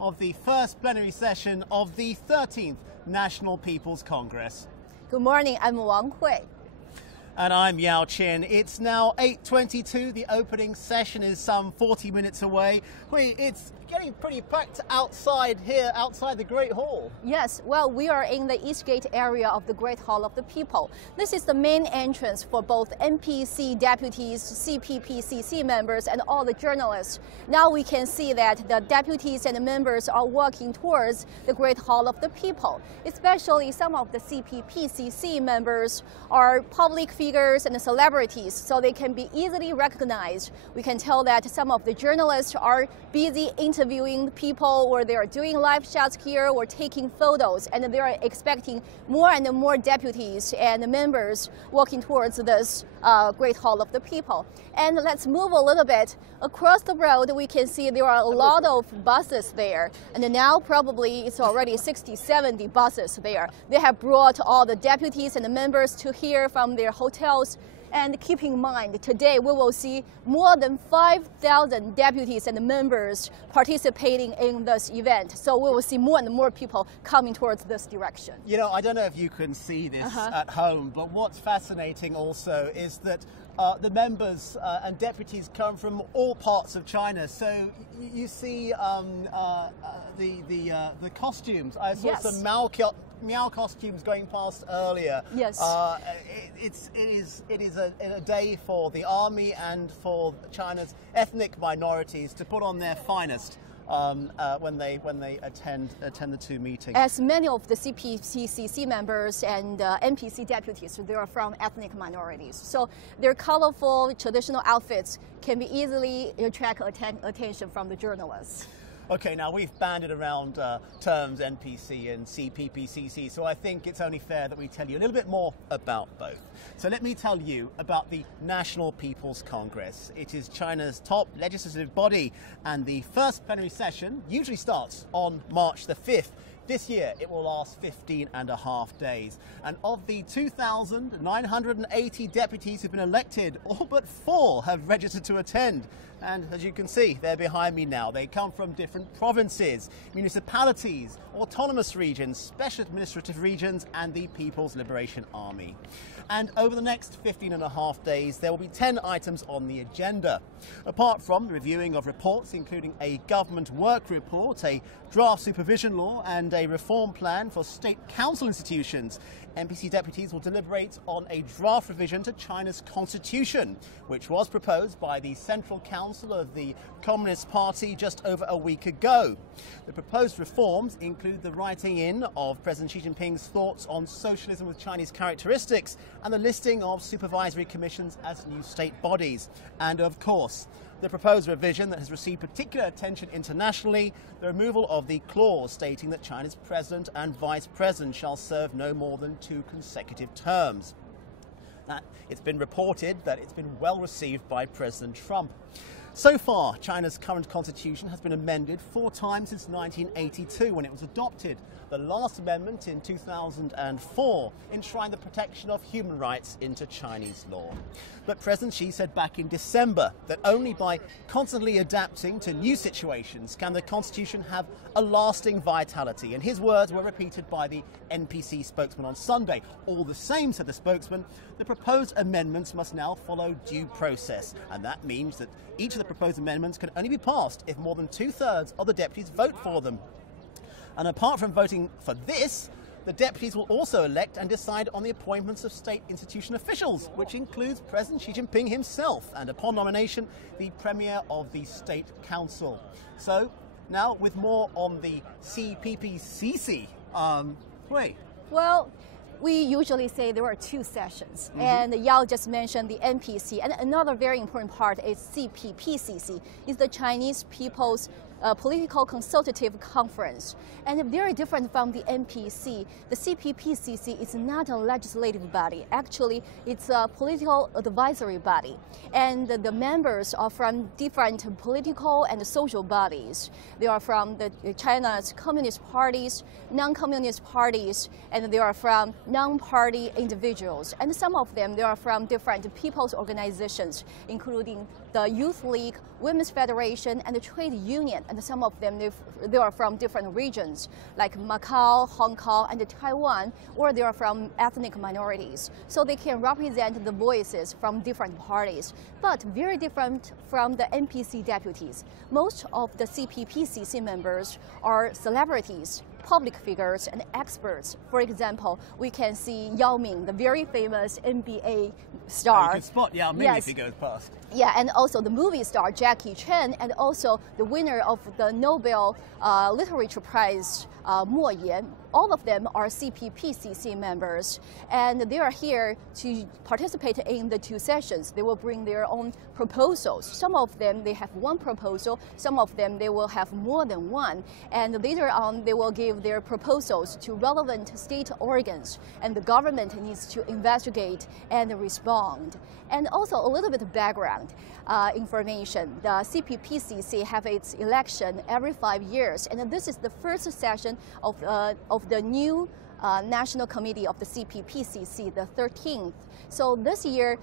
of the first plenary session of the 13th National People's Congress. Good morning, I'm Wang Hui. And I'm Yao Qin. It's now 8:22. The opening session is some 40 minutes away. Hui, it's getting pretty packed outside here, outside the Great Hall. Yes, well, we are in the East Gate area of the Great Hall of the People. This is the main entrance for both NPC deputies, CPPCC members, and all the journalists. Now we can see that the deputies and the members are walking towards the Great Hall of the People. Especially some of the CPPCC members are public figures and celebrities, so they can be easily recognized. We can tell that some of the journalists are busy interviewing people, or they are doing live shots here or taking photos, and they are expecting more and more deputies and members walking towards this Great Hall of the People. And let's move a little bit. Across the road, we can see there are a lot of buses there, and now probably it's already 60-70 buses there. They have brought all the deputies and the members to here from their hotels. And keep in mind, today we will see more than 5,000 deputies and members participating in this event. So we will see more and more people coming towards this direction. You know, I don't know if you can see this at home, but what's fascinating also is that the members and deputies come from all parts of China. So you see the costumes. I saw some Miao costumes going past earlier. Yes. It is a day for the army and for China's ethnic minorities to put on their finest when they attend the two meetings. As many of the CPPCC members and NPC deputies, they are from ethnic minorities. So their colorful traditional outfits can be easily attract attention from the journalists. Okay, now we've banded around terms NPC and CPPCC, so I think it's only fair that we tell you a little bit more about both. So let me tell you about the National People's Congress. It is China's top legislative body, and the first plenary session usually starts on March the 5th. This year, it will last 15.5 days. And of the 2,980 deputies who've been elected, all but 4 have registered to attend. And as you can see, they're behind me now. They come from different provinces, municipalities, autonomous regions, special administrative regions, and the People's Liberation Army. And over the next 15.5 days, there will be 10 items on the agenda. Apart from the reviewing of reports, including a government work report, a draft supervision law, and a reform plan for state council institutions, NPC deputies will deliberate on a draft revision to China's constitution, which was proposed by the Central Council of the Communist Party just over a week ago. The proposed reforms include the writing in of President Xi Jinping's thoughts on socialism with Chinese characteristics and the listing of supervisory commissions as new state bodies. And of course, the proposed revision that has received particular attention internationally, the removal of the clause stating that China's president and vice president shall serve no more than 2 consecutive terms. It's been reported that it's been well received by President Trump. So far, China's current constitution has been amended 4 times since 1982 when it was adopted. The last amendment in 2004 enshrined the protection of human rights into Chinese law. But President Xi said back in December that only by constantly adapting to new situations can the constitution have a lasting vitality. And his words were repeated by the NPC spokesman on Sunday. All the same, said the spokesman, the proposed amendments must now follow due process. And that means that each of the proposed amendments can only be passed if more than 2/3 of the deputies vote for them. And apart from voting for this, the deputies will also elect and decide on the appointments of state institution officials, which includes President Xi Jinping himself, and upon nomination, the Premier of the State Council. So, now with more on the CPPCC, Hui. Well, we usually say there are 2 sessions, and Yao just mentioned the NPC, and another very important part is CPPCC, is the Chinese People's Political Consultative Conference. And very different from the NPC, the CPPCC is not a legislative body. Actually, it's a political advisory body. And the members are from different political and social bodies. They are from China's communist parties, non-communist parties, and they are from non-party individuals. And some of them, they are from different people's organizations, including the Youth League, Women's Federation, and the Trade Union, and some of them, they are from different regions, like Macau, Hong Kong, and Taiwan, or they are from ethnic minorities. So they can represent the voices from different parties, but very different from the NPC deputies. Most of the CPPCC members are celebrities, public figures, and experts. For example, we can see Yao Ming, the very famous NBA star. You can spot Yao Ming if he goes past. Yeah, and also the movie star Jackie Chan, and also the winner of the Nobel Literature Prize, Mo Yan. All of them are CPPCC members, and they are here to participate in the two sessions. They will bring their own proposals. Some of them, they have one proposal. Some of them, they will have more than one. And later on, they will give their proposals to relevant state organs, and the government needs to investigate and respond. And also a little bit of background information. The CPPCC have its election every 5 years, and this is the first session of the new National Committee of the CPPCC, the 13th. So this year,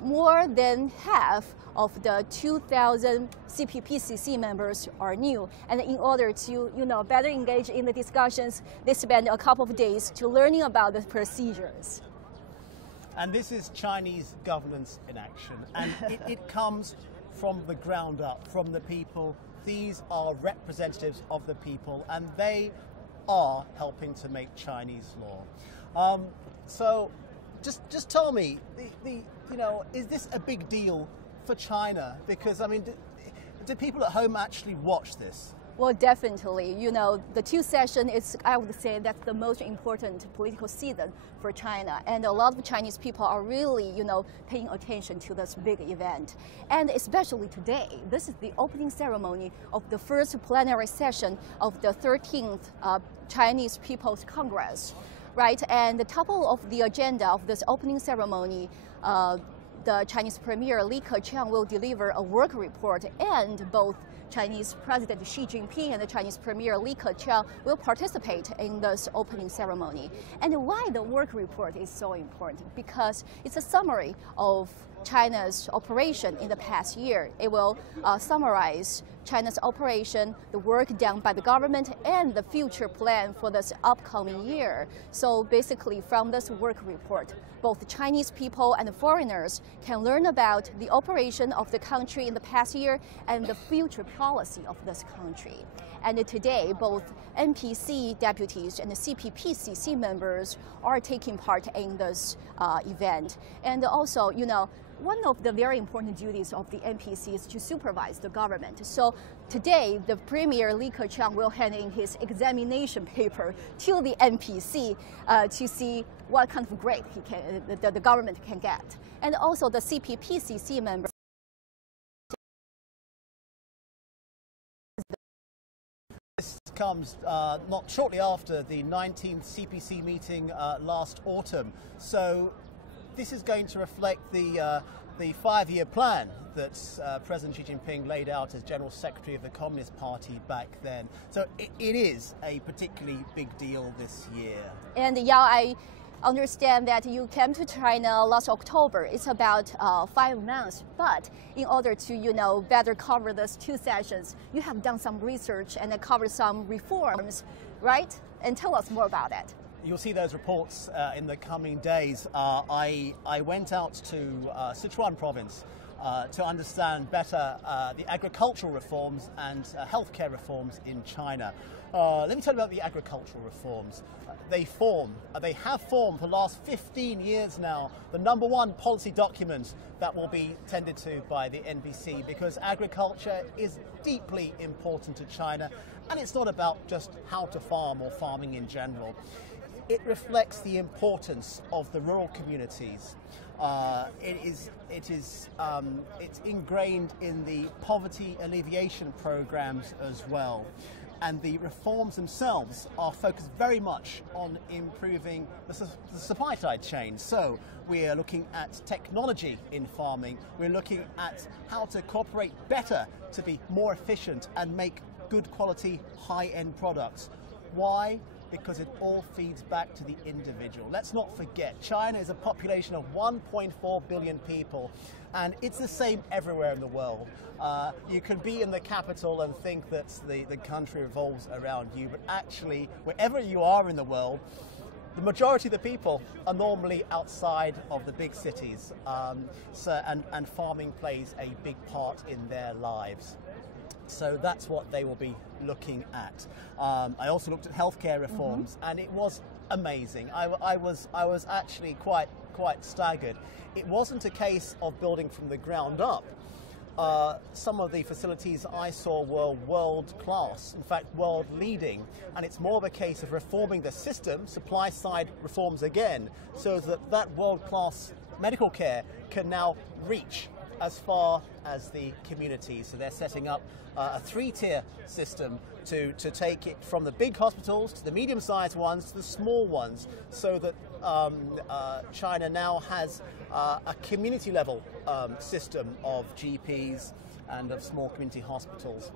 more than half of the 2,000 CPPCC members are new. And in order to, better engage in the discussions, they spend a couple of days to learning about the procedures. And this is Chinese governance in action. And it comes from the ground up, from the people. These are representatives of the people, and they are helping to make Chinese law. So just tell me, is this a big deal for China? Because, I mean, do people at home actually watch this? Well, definitely. The two sessions I would say, that's the most important political season for China. And a lot of Chinese people are really, paying attention to this big event. And especially today, this is the opening ceremony of the first plenary session of the 13th Chinese People's Congress, right? And the top of the agenda of this opening ceremony, the Chinese Premier Li Keqiang will deliver a work report, and both Chinese President Xi Jinping and the Chinese Premier Li Keqiang will participate in this opening ceremony. And why the work report is so important? Because it's a summary of China's operation in the past year. It will summarize China's operation, the work done by the government, and the future plan for this upcoming year. So basically, from this work report, both Chinese people and foreigners can learn about the operation of the country in the past year and the future policy of this country. And today, both NPC deputies and the CPPCC members are taking part in this event. And also, one of the very important duties of the NPC is to supervise the government. So today, the Premier Li Keqiang will hand in his examination paper to the NPC to see what kind of grade the government can get. And also the CPPCC members. This comes not shortly after the 19th CPC meeting last autumn. So this is going to reflect the 5-year plan that President Xi Jinping laid out as General Secretary of the Communist Party back then. So it is a particularly big deal this year. And Yao, I understand that you came to China last October. It's about 5 months. But in order to, better cover those two sessions, you have done some research and covered some reforms, right? And tell us more about it. You'll see those reports in the coming days. I went out to Sichuan province to understand better the agricultural reforms and healthcare reforms in China. Let me tell you about the agricultural reforms. They have formed for the last 15 years now the #1 policy document that will be tended to by the NPC, because agriculture is deeply important to China, and it's not about just how to farm or farming in general. It reflects the importance of the rural communities. It's ingrained in the poverty alleviation programs as well. And the reforms themselves are focused very much on improving the supply side chain. So we're looking at technology in farming. We're looking at how to cooperate better to be more efficient and make good quality, high-end products. Why? because it all feeds back to the individual. Let's not forget, China is a population of 1.4 billion people, and it's the same everywhere in the world. You can be in the capital and think that the country revolves around you, but actually, wherever you are in the world, the majority of the people are normally outside of the big cities, and farming plays a big part in their lives. So that's what they will be looking at. I also looked at healthcare reforms, and it was amazing. I was actually quite staggered. It wasn't a case of building from the ground up. Some of the facilities I saw were world class, in fact world leading, and it's more of a case of reforming the system, supply side reforms again, so that world class medical care can now reach as far as the community. So they're setting up a 3-tier system to take it from the big hospitals to the medium-sized ones to the small ones, so that China now has a community-level system of GPs and of small community hospitals.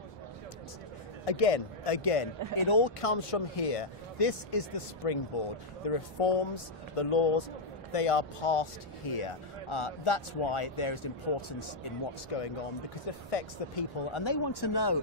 Again, it all comes from here. This is the springboard. The reforms, the laws, they are passed here. That's why there is importance in what's going on, because it affects the people, and they want to know.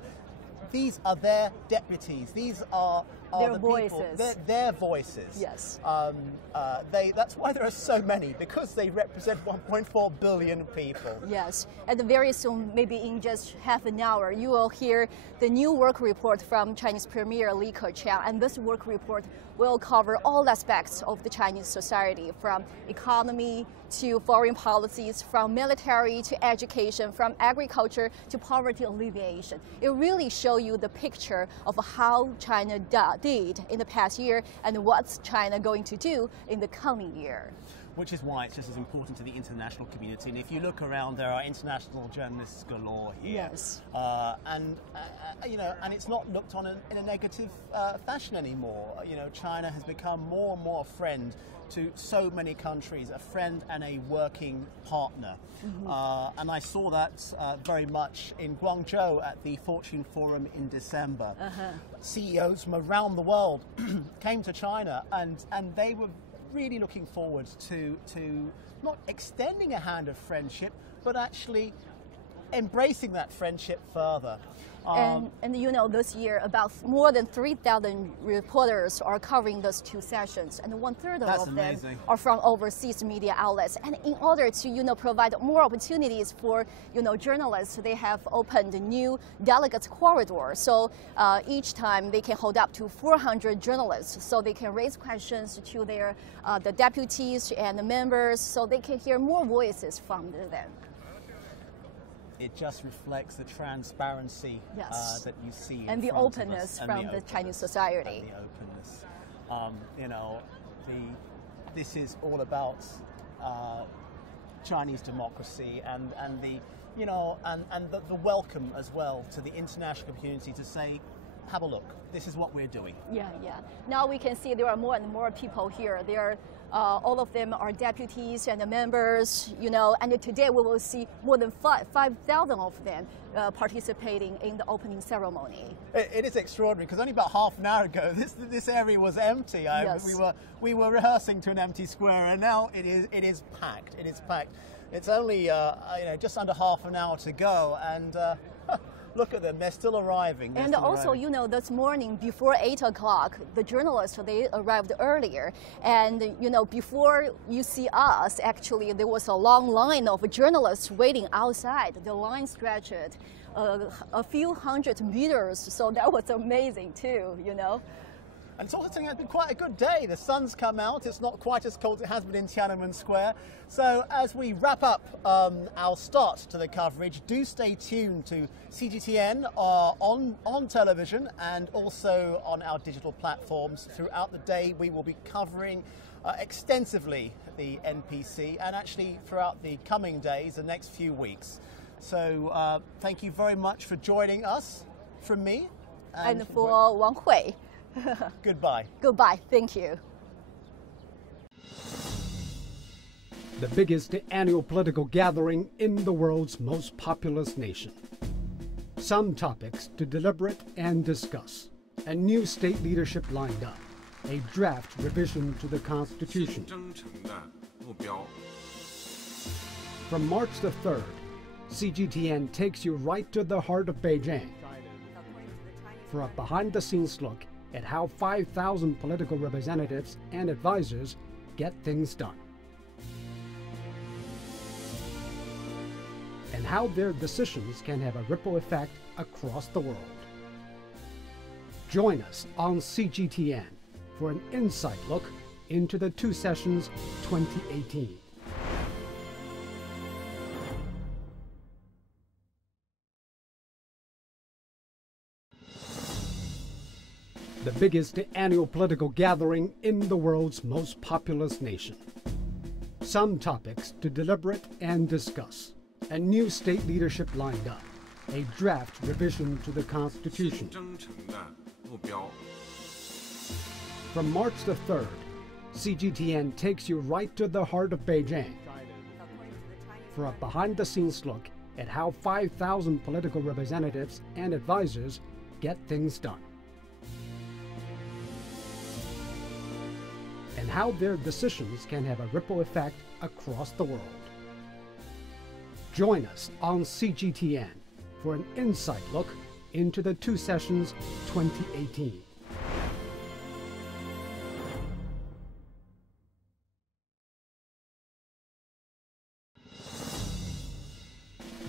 These are their deputies. These are their the voices. People. Their voices. Yes. That's why there are so many, because they represent 1.4 billion people. Yes, and very soon, maybe in just half an hour, you will hear the new work report from Chinese Premier Li Keqiang, and this work report will cover all aspects of the Chinese society, from economy to foreign policies, from military to education, from agriculture to poverty alleviation. It really shows you the picture of how China did in the past year and what's China going to do in the coming year. Which is why it's just as important to the international community. And if you look around, there are international journalists galore here. Yes. And it's not looked on in a negative fashion anymore. You know, China has become more and more a friend to so many countries, a friend and a working partner. And I saw that very much in Guangzhou at the Fortune Forum in December. CEOs from around the world came to China, and they were really looking forward to not extending a hand of friendship, but actually embracing that friendship further. And you know, this year about more than 3,000 reporters are covering those 2 sessions, and 1/3 of them are from overseas media outlets. And in order to provide more opportunities for journalists, they have opened a new delegates corridor. So each time they can hold up to 400 journalists, so they can raise questions to their the deputies and the members, so they can hear more voices from them. It just reflects the transparency that you see, and the openness from the Chinese society. And the openness. This is all about Chinese democracy and the welcome as well to the international community to say, have a look. This is what we're doing. Yeah. Now we can see there are more and more people here. All of them are deputies and members, and today we will see more than 5,000 of them participating in the opening ceremony. It is extraordinary, because only about half an hour ago this area was empty. We were rehearsing to an empty square, and now it is packed. It is packed. It's only just under half an hour to go, and look at them, they're still arriving. And also, this morning before 8 o'clock, the journalists, they arrived earlier. And, before you see us, actually, there was a long line of journalists waiting outside. The line stretched a few hundred meters, so that was amazing too, And it's also turning out to be quite a good day. The sun's come out. It's not quite as cold as it has been in Tiananmen Square. So as we wrap up our start to the coverage, do stay tuned to CGTN on television and also on our digital platforms. Throughout the day, we will be covering extensively the NPC, and actually throughout the coming days, the next few weeks. So thank you very much for joining us from me. And for Wang Hui. Goodbye. Goodbye. Thank you. The biggest annual political gathering in the world's most populous nation. Some topics to deliberate and discuss, and new state leadership lined up. a draft revision to the Constitution. From March the 3rd, CGTN takes you right to the heart of Beijing for a behind-the-scenes look at how 5,000 political representatives and advisors get things done, and how their decisions can have a ripple effect across the world. Join us on CGTN for an insight look into the Two Sessions 2018. The biggest annual political gathering in the world's most populous nation. Some topics to deliberate and discuss. A new state leadership lined up. A draft revision to the Constitution. From March the 3rd, CGTN takes you right to the heart of Beijing for a behind-the-scenes look at how 5,000 political representatives and advisors get things done, and how their decisions can have a ripple effect across the world. Join us on CGTN for an insight look into the Two Sessions 2018.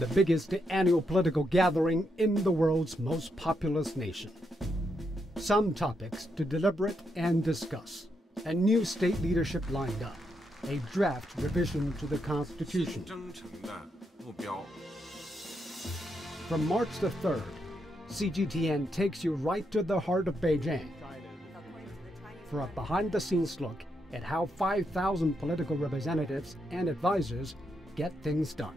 The biggest annual political gathering in the world's most populous nation. Some topics to deliberate and discuss. A new state leadership lined up. A draft revision to the Constitution. From March the 3rd, CGTN takes you right to the heart of Beijing for a behind-the-scenes look at how 5,000 political representatives and advisors get things done,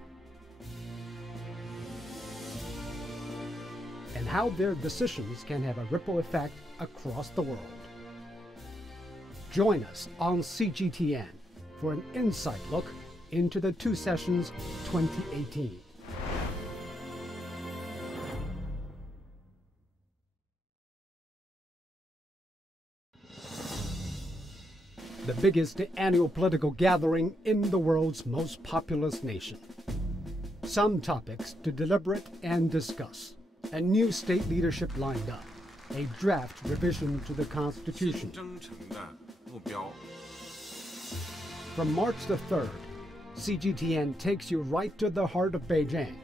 and how their decisions can have a ripple effect across the world. Join us on CGTN for an insight look into the Two Sessions 2018. The biggest annual political gathering in the world's most populous nation. Some topics to deliberate and discuss. A new state leadership lined up. A draft revision to the Constitution. From March the 3rd, CGTN takes you right to the heart of Beijing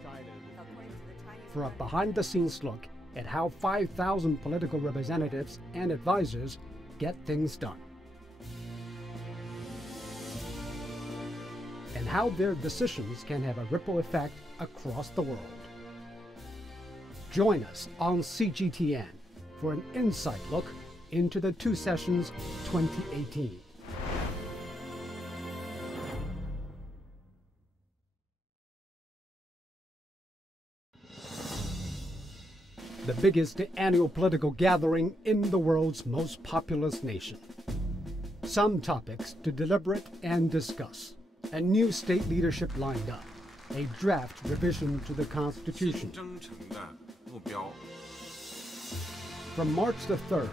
for a behind-the-scenes look at how 5,000 political representatives and advisors get things done, and how their decisions can have a ripple effect across the world. Join us on CGTN for an insight look into the Two Sessions 2018. The biggest annual political gathering in the world's most populous nation. Some topics to deliberate and discuss. A new state leadership lined up. A draft revision to the Constitution. From March the 3rd,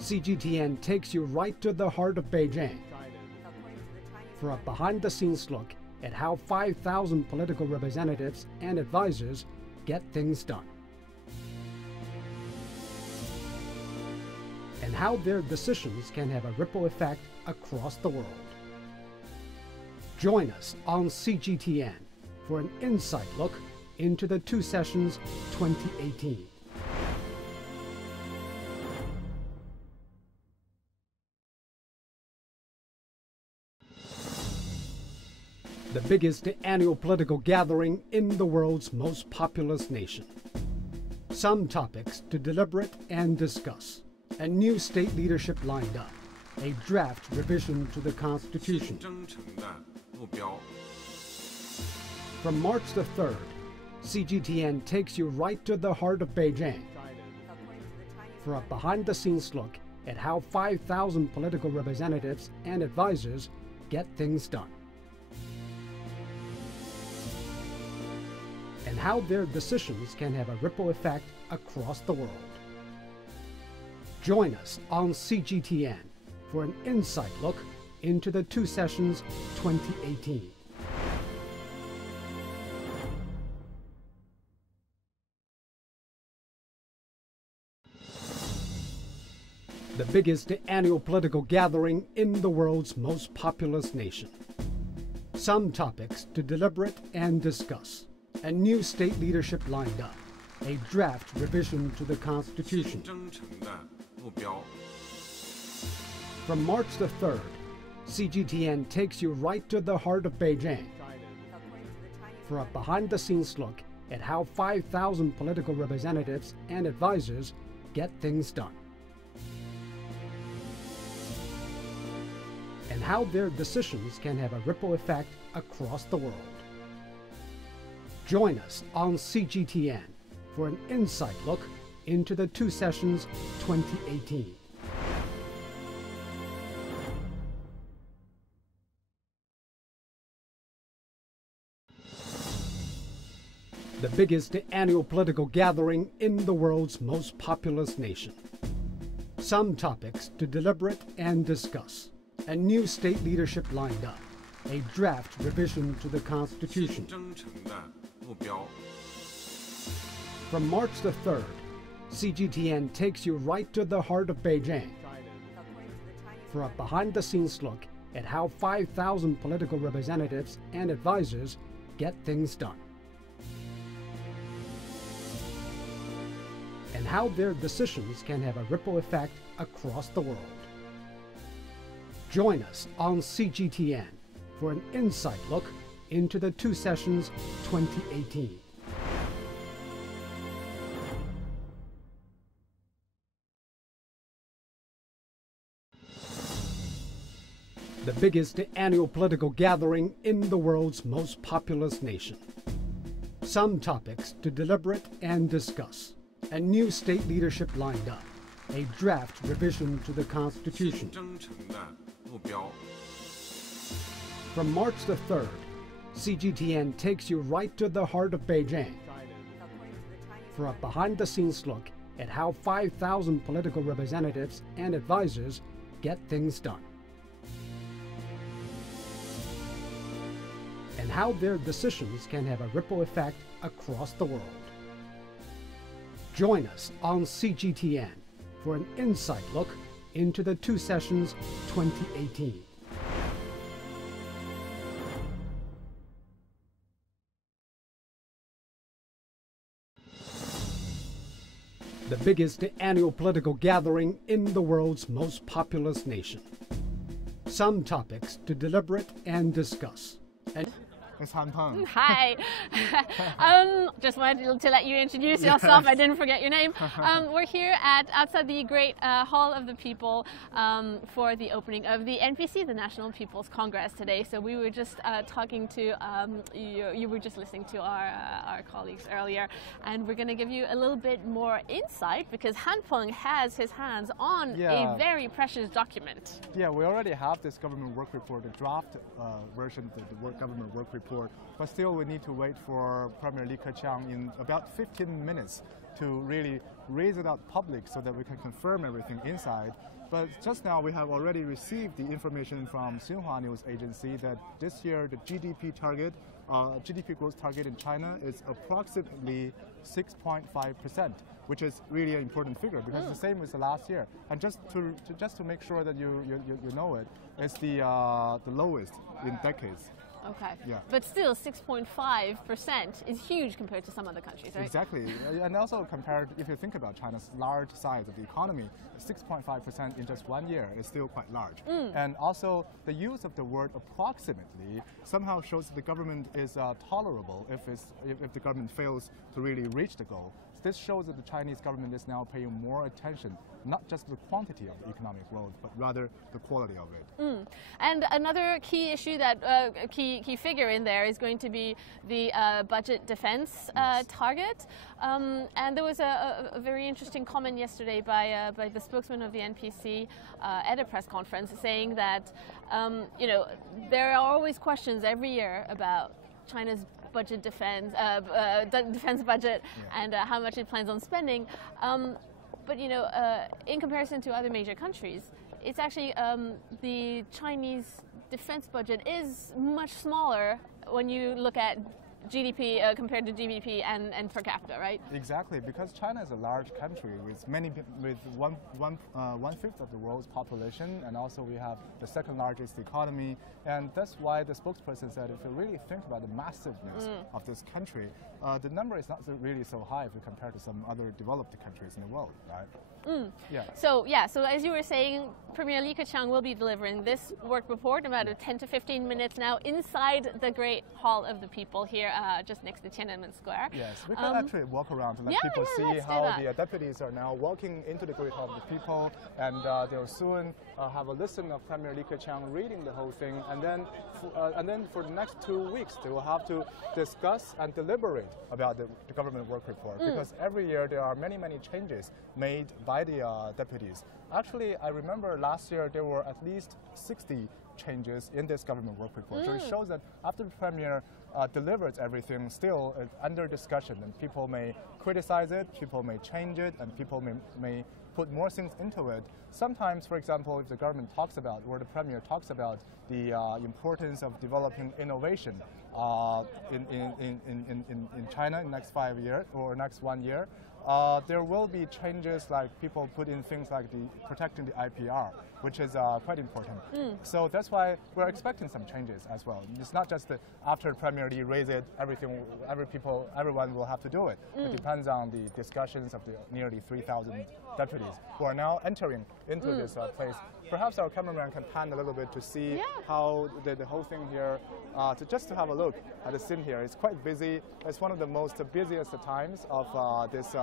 CGTN takes you right to the heart of Beijing for a behind-the-scenes look at how 5,000 political representatives and advisors get things done, and how their decisions can have a ripple effect across the world. Join us on CGTN for an insight look into the Two Sessions 2018. The biggest annual political gathering in the world's most populous nation. Some topics to deliberate and discuss. A new state leadership lined up. A draft revision to the Constitution. From March the 3rd, CGTN takes you right to the heart of Beijing for a behind-the-scenes look at how 5,000 political representatives and advisors get things done, and how their decisions can have a ripple effect across the world. Join us on CGTN for an insight look into the Two Sessions 2018. The biggest annual political gathering in the world's most populous nation. Some topics to deliberate and discuss. A new state leadership lined up. A draft revision to the Constitution. From March the 3rd, CGTN takes you right to the heart of Beijing for a behind-the-scenes look at how 5,000 political representatives and advisors get things done, and how their decisions can have a ripple effect across the world. Join us on CGTN for an insight look into the Two Sessions 2018. The biggest annual political gathering in the world's most populous nation. Some topics to deliberate and discuss. A new state leadership lined up. A draft revision to the Constitution. From March the 3rd, CGTN takes you right to the heart of Beijing for a behind-the-scenes look at how 5,000 political representatives and advisors get things done, and how their decisions can have a ripple effect across the world. Join us on CGTN for an insight look into the Two Sessions 2018. The biggest annual political gathering in the world's most populous nation. Some topics to deliberate and discuss. A new state leadership lined up. A draft revision to the Constitution. From March the 3rd, CGTN takes you right to the heart of Beijing for a behind-the-scenes look at how 5,000 political representatives and advisors get things done, and how their decisions can have a ripple effect across the world. Join us on CGTN for an insight look into the Two Sessions 2018. The biggest annual political gathering in the world's most populous nation. Some topics to deliberate and discuss. Ms. Han Peng. Hi. Just wanted to let you introduce yourself. I didn't forget your name. We're here outside the Great Hall of the People for the opening of the NPC, the National People's Congress, today. So we were just talking to, you were just listening to our colleagues earlier, and we're going to give you a little bit more insight because Han Peng has his hands on a very precious document. Yeah, we already have this government work report, the draft version of the government work report. But still, we need to wait for Premier Li Keqiang in about 15 minutes to really raise it out public so that we can confirm everything inside. But just now, we have already received the information from Xinhua News Agency that this year the GDP target, GDP growth target in China is approximately 6.5%, which is really an important figure because it's the same as the last year. And just to make sure that you know it, it's the lowest in decades. Okay. Yeah. But still, 6.5% is huge compared to some other countries, right? Exactly. And also compared, if you think about China's large size of the economy, 6.5% in just 1 year is still quite large. And also, the use of the word approximately somehow shows that the government is tolerable if the government fails to really reach the goal. This shows that the Chinese government is now paying more attention, not just the quantity of the economic growth, but rather the quality of it. And another key issue that key figure in there is going to be the budget defense target. And there was a very interesting comment yesterday by the spokesman of the NPC at a press conference saying that there are always questions every year about China's budget defense budget and how much it plans on spending. But in comparison to other major countries, it's actually the Chinese defense budget is much smaller when you look at GDP compared to GDP and per capita, right? Exactly, because China is a large country with one-fifth of the world's population, and also we have the second largest economy, and that's why the spokesperson said if you really think about the massiveness of this country, the number is not really so high if you compare to some other developed countries in the world, right? Yeah. So as you were saying, Premier Li Keqiang will be delivering this work report in about 10 to 15 minutes now inside the Great Hall of the People here, just next to Tiananmen Square. Yes, we can actually walk around to let people see how the deputies are now walking into the Great Hall of the People, and they'll soon have a listen of Premier Li Keqiang reading the whole thing, and then for the next 2 weeks they will have to discuss and deliberate about the government work report, because every year there are many changes made by the deputies. Actually, I remember last year there were at least 60 changes in this government work report. So it shows that after the Premier delivers everything, still under discussion, and people may criticize it, people may change it, and people may put more things into it. Sometimes, for example, if the government talks about, or the Premier talks about the importance of developing innovation in China in the next 5 years or next 1 year, there will be changes, like people put in things like protecting the IPR, which is quite important. So that's why we're expecting some changes as well. It's not just that after Premier Li raise it, everyone will have to do it. It depends on the discussions of the nearly 3,000 deputies who are now entering into this place. Perhaps our cameraman can pan a little bit to see how the whole thing here, just to have a look at the scene here. It's quite busy. It's one of the most busiest times of this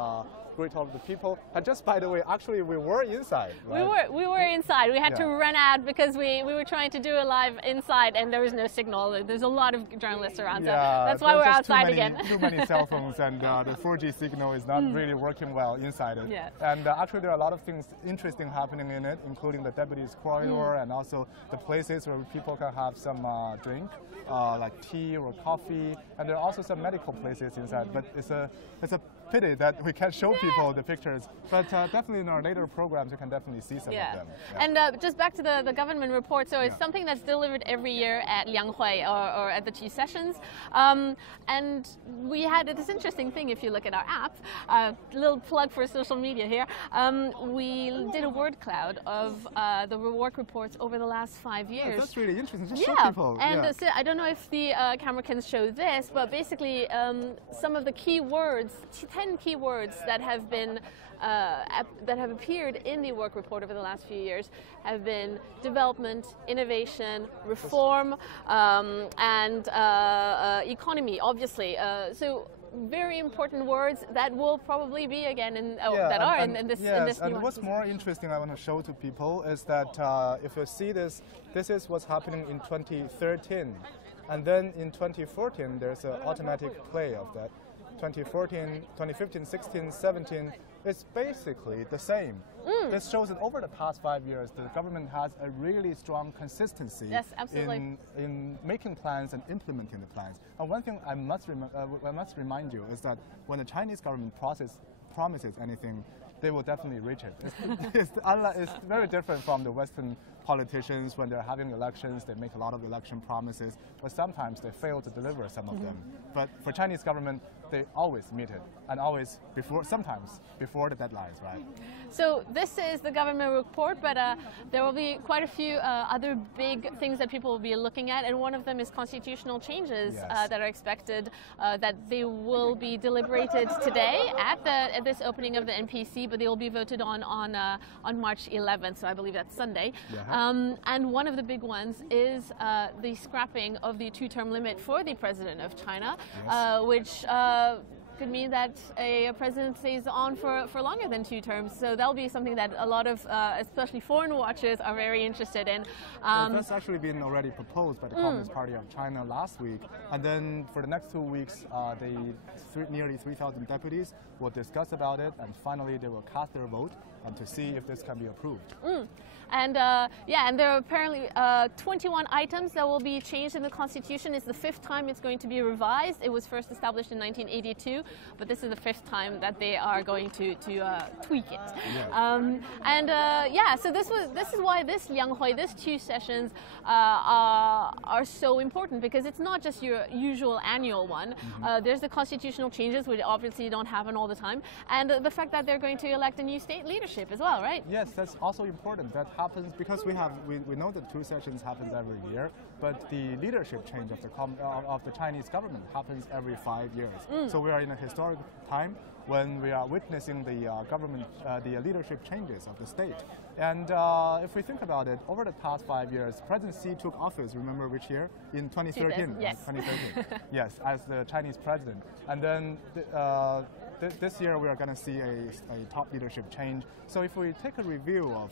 Great Hall of the People. And just by the way, actually we were inside. Right? We were inside. We had to run out because we were trying to do a live inside and there was no signal. There's a lot of journalists around, so that's why we're outside again. Too many cell phones, and the 4G signal is not really working well inside it. And actually there are a lot of things interesting happening in it, including the deputies corridor and also the places where people can have some drink, like tea or coffee, and there are also some medical places inside. But it's a pity that we can't show people the pictures, but definitely in our later programs you can definitely see some of them. And just back to the government report, so it's something that's delivered every year at Lianghui or at the two sessions, and we had this interesting thing. If you look at our app, little plug for social media here, we did a word cloud of the work reports over the last 5 years. That's really interesting. Just show people. And so I don't know if the camera can show this, but basically some of the key words, 10 key words that have been that have appeared in the work report over the last few years have been development, innovation, reform, and economy, obviously. So very important words that will probably be again in in this new and what's more interesting I want to show to people is that if you see this is what's happening in 2013, and then in 2014 there's an automatic play of that. 2014, 2015, 16, 17, it's basically the same. This shows that over the past 5 years, the government has a really strong consistency in making plans and implementing the plans. And one thing I must remind you is that when the Chinese government promises anything, they will definitely reach it. It's very different from the Western politicians. When they're having elections, they make a lot of election promises, but sometimes they fail to deliver some of them. But for Chinese government, they always meet it, and always sometimes before the deadlines, right? So this is the government report, but there will be quite a few other big things that people will be looking at, and one of them is constitutional changes that are expected, that they will be deliberated today at this opening of the NPC, but they will be voted on March 11th, so I believe that's Sunday. And one of the big ones is the scrapping of the 2-term limit for the president of China, which could mean that a president stays on for longer than 2 terms. So that'll be something that a lot of, especially foreign watchers, are very interested in. That's actually been already proposed by the Communist Party of China last week. And then for the next 2 weeks, nearly 3,000 deputies will discuss about it, and finally they will cast their vote and to see if this can be approved. And yeah, and there are apparently 21 items that will be changed in the constitution. It's the 5th time it's going to be revised. It was first established in 1982, but this is the 5th time that they are going to tweak it. Yeah. Yeah, so this is why this Lianghui, these 2 sessions are so important, because it's not just your usual annual one. There's the constitutional changes, which obviously don't happen all the time, and the fact that they're going to elect a new state leadership as well, right? Yes, that's also important. That happens because we know that 2 sessions happens every year, but the leadership change of the Chinese government happens every 5 years. So we are in a historic time when we are witnessing the leadership changes of the state. And if we think about it, over the past 5 years, President Xi took office, remember which year? In 2013. Yes. 2013. Yes, as the Chinese president. And then this year we are going to see a top leadership change. So if we take a review of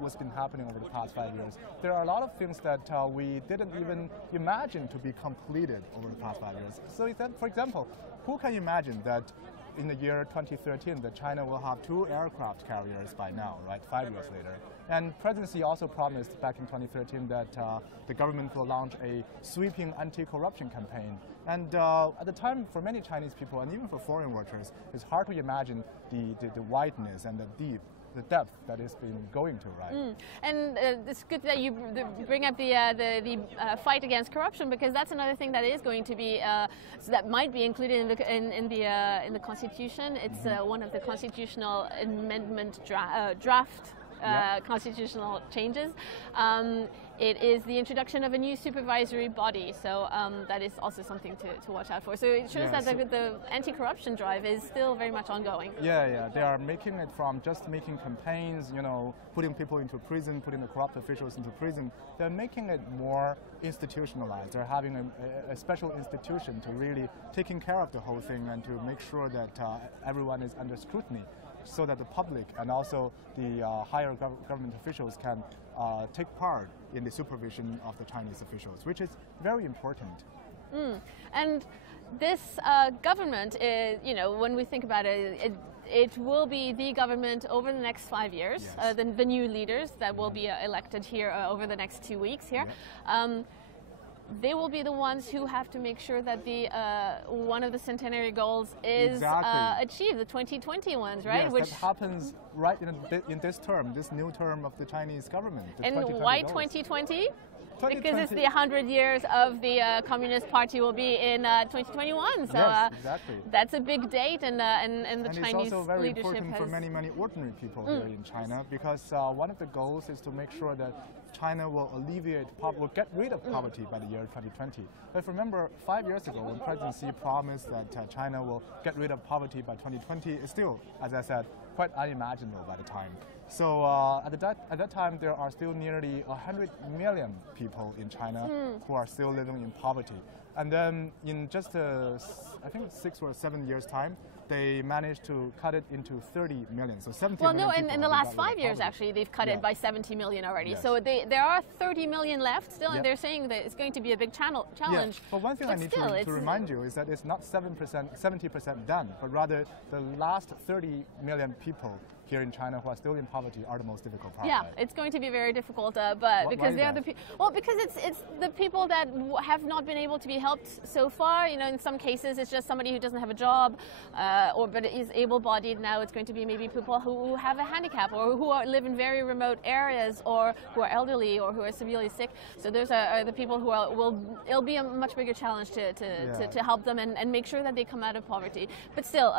what's been happening over the past 5 years, there are a lot of things that we didn't even imagine to be completed over the past 5 years. So for example, who can imagine that in the year 2013 that China will have 2 aircraft carriers by now, right, 5 years later? And President Xi also promised back in 2013 that the government will launch a sweeping anti-corruption campaign. And at the time, for many Chinese people, and even for foreign workers, it's hard to imagine the wideness and the depth that it's been going to, right? And it's good that you bring up the fight against corruption, because that's another thing that is going to be so that might be included in the constitution. It's one of the constitutional amendment draft. Constitutional changes. It is the introduction of a new supervisory body, so that is also something to watch out for. So it shows that the anti-corruption drive is still very much ongoing. Yeah, they are making it from just making campaigns, putting people into prison, putting the corrupt officials into prison. They're making it more institutionalized. They're having a special institution to really taking care of the whole thing and to make sure that everyone is under scrutiny, so that the public and also the higher government officials can take part in the supervision of the Chinese officials, which is very important. And this government, when we think about it, it will be the government over the next 5 years, the new leaders that will be elected here over the next 2 weeks here. They will be the ones who have to make sure that the one of the centenary goals is achieved, the 2020 ones, right? Yes, which that happens right in this term, this new term of the Chinese government. And why 2020? Because it's the 100 years of the Communist Party will be in 2021. So yes, exactly. That's a big date, and the Chinese leadership it's also very important for many ordinary people here in China, because one of the goals is to make sure that China will will get rid of poverty by the year 2020. But remember, 5 years ago, when President Xi promised that China will get rid of poverty by 2020, it's still, as I said, quite unimaginable by the time. So at that time, there are still nearly 100 million people in China who are still living in poverty. And then in just, I think 6 or 7 years' time, they managed to cut it into 30 million. So 70 million. Well, no, in the last 5 years, actually, they've cut it by 70 million already. Yes. So there are 30 million left still, and they're saying that it's going to be a big challenge. Yes. But one thing I need to remind you is that it's not 70% done, but rather the last 30 million people here in China who are still in poverty are the most difficult part. Yeah, it's going to be very difficult, but because they are because it's the people that have not been able to be helped so far. In some cases, it's just somebody who doesn't have a job, but is able-bodied. Now it's going to be maybe people who have a handicap, or who live in very remote areas, or who are elderly, or who are severely sick. So those are the people who it'll be a much bigger challenge to help them and make sure that they come out of poverty. But still,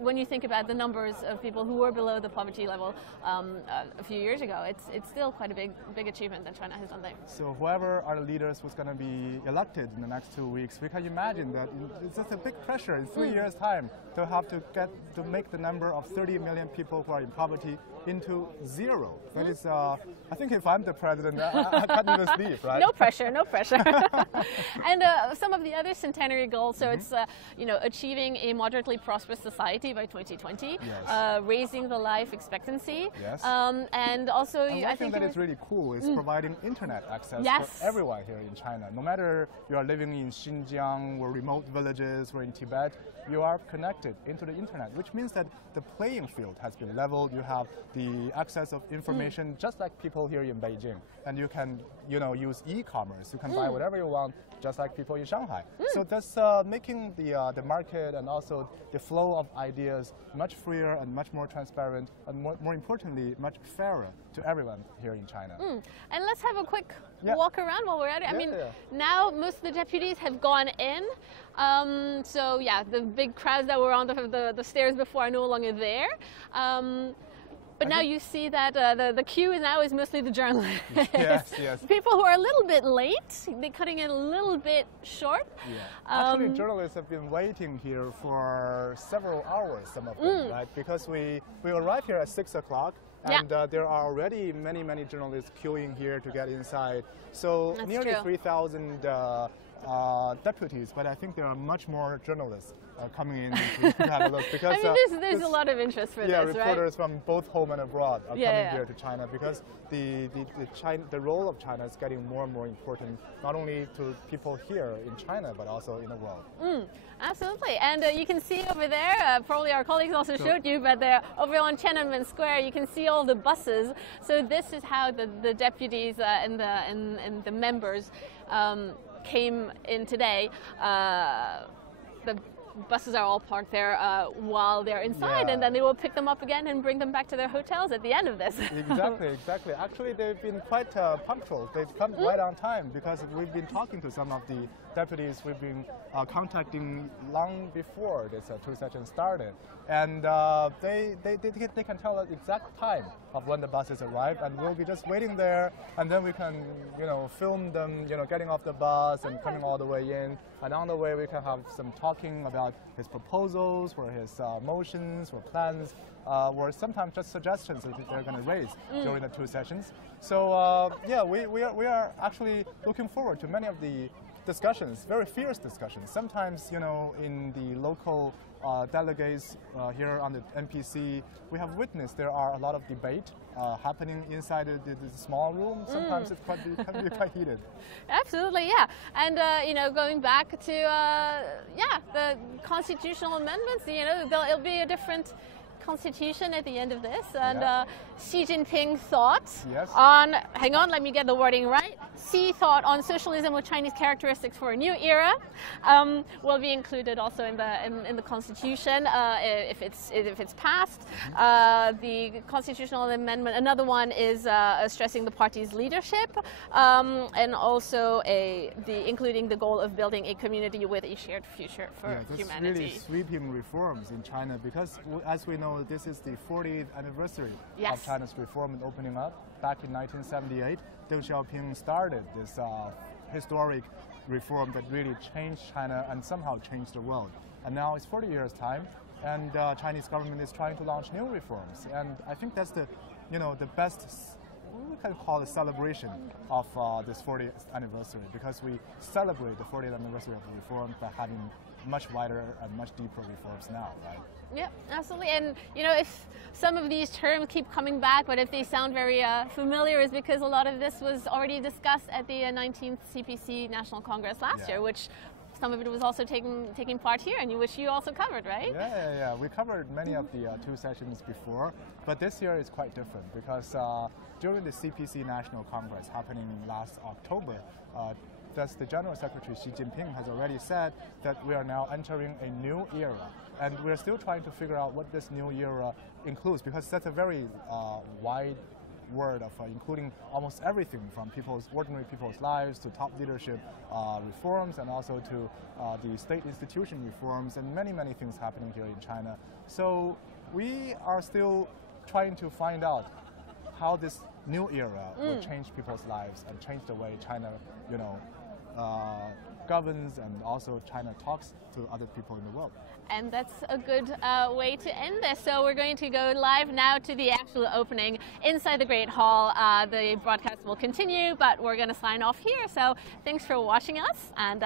when you think about the numbers of people who were below the poverty level a few years ago, it's still quite a big achievement that China has done there. So whoever are the leaders who's going to be elected in the next 2 weeks, we can imagine that it's just a big pressure in 3 years' time to have to make the number of 30 million people who are in poverty into 0. That is, I think if I'm the president, I can't even sleep, right? No pressure, no pressure. And some of the other centenary goals, so it's achieving a moderately prosperous society by 2020, raising the life expectancy, and also I think that is really cool is providing internet access for everyone here in China. No matter you are living in Xinjiang or remote villages or in Tibet, you are connected into the internet, which means that the playing field has been leveled. You have the access of information, just like people here in Beijing. And you can, use e-commerce. You can buy whatever you want, just like people in Shanghai. So that's making the market and also the flow of ideas much freer and much more transparent, and more importantly, much fairer to everyone here in China. And let's have a quick walk around while we're at it. I mean, now most of the deputies have gone in. So yeah, the big crowds that were on the stairs before are no longer there. But now you see that the queue now is mostly the journalists. Yes, yes. People who are a little bit late, they're cutting it a little bit short. Yeah. Actually, journalists have been waiting here for several hours, some of them, right? Because we arrived here at 6 o'clock. And there are already many journalists queuing here to get inside. So That's nearly true. 3,000 deputies, but I think there are much more journalists coming in to have a look. Because I mean, there's a lot of interest for this, right? Reporters from both home and abroad are coming here to China, because the role of China is getting more and more important, not only to people here in China, but also in the world. Absolutely, and you can see over there, probably our colleagues also showed you, but over on Tiananmen Square, you can see all the buses. So this is how the deputies and the members came in today. The buses are all parked there while they're inside, and then they will pick them up again and bring them back to their hotels at the end of this. Exactly. Actually, they've been quite punctual. They've come right on time, because we've been talking to some of the deputies we've been contacting long before this two sessions started. And they can tell us exact time of when the buses arrive, and we'll be just waiting there, and then we can film them getting off the bus and coming all the way in. And on the way we can have some talking about his proposals, or his motions, or plans, or sometimes just suggestions that they're going to raise during the two sessions. So we are actually looking forward to many of the discussions, very fierce discussions. Sometimes, in the local delegates here on the NPC, we have witnessed there are a lot of debate happening inside the small room. Sometimes it can be quite heated. Absolutely, yeah. And going back to the constitutional amendments, it'll be a different constitution at the end of this, and Xi Jinping thought on, hang on, let me get the wording right. Xi thought on socialism with Chinese characteristics for a new era will be included also in the constitution if it's passed. The constitutional amendment, another one is stressing the party's leadership, and also including the goal of building a community with a shared future for humanity. Really sweeping reforms in China, because as we know, this is the 40th anniversary of China's reform and opening up. Back in 1978, Deng Xiaoping started this historic reform that really changed China and somehow changed the world. And now it's 40 years' time, and Chinese government is trying to launch new reforms. And I think that's the best, we can call it celebration of this 40th anniversary, because we celebrate the 40th anniversary of the reform by having much wider and much deeper reforms now, right? Yeah, absolutely. And if some of these terms keep coming back, but if they sound very familiar, is because a lot of this was already discussed at the 19th CPC National Congress last year, which some of it was also taking part here, and which you also covered, right? Yeah. We covered many of the two sessions before, but this year is quite different, because during the CPC National Congress happening last October, the General Secretary Xi Jinping has already said that we are now entering a new era. And we're still trying to figure out what this new era includes, because that's a very wide word of including almost everything from ordinary people's lives to top leadership reforms, and also to the state institution reforms, and many things happening here in China. So we are still trying to find out how this new era will change people's lives and change the way China, governs, and also China talks to other people in the world. And that's a good way to end this. So we're going to go live now to the actual opening inside the Great Hall. The broadcast will continue, but we're going to sign off here. So thanks for watching us, and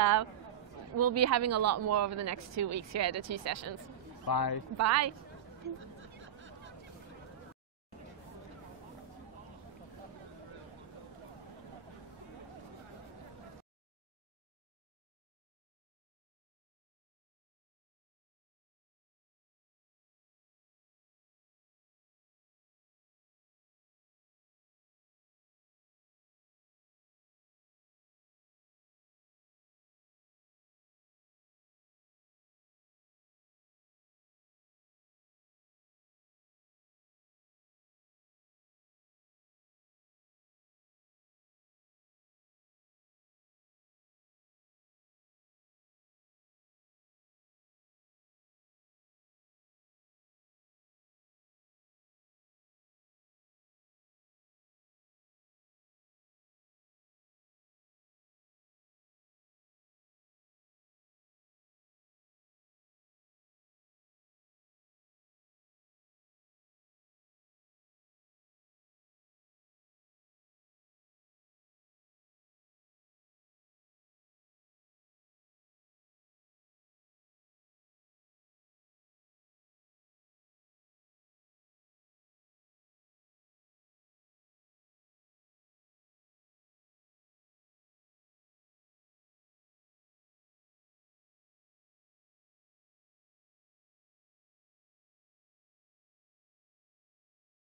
we'll be having a lot more over the next 2 weeks here at the two sessions. Bye. Bye.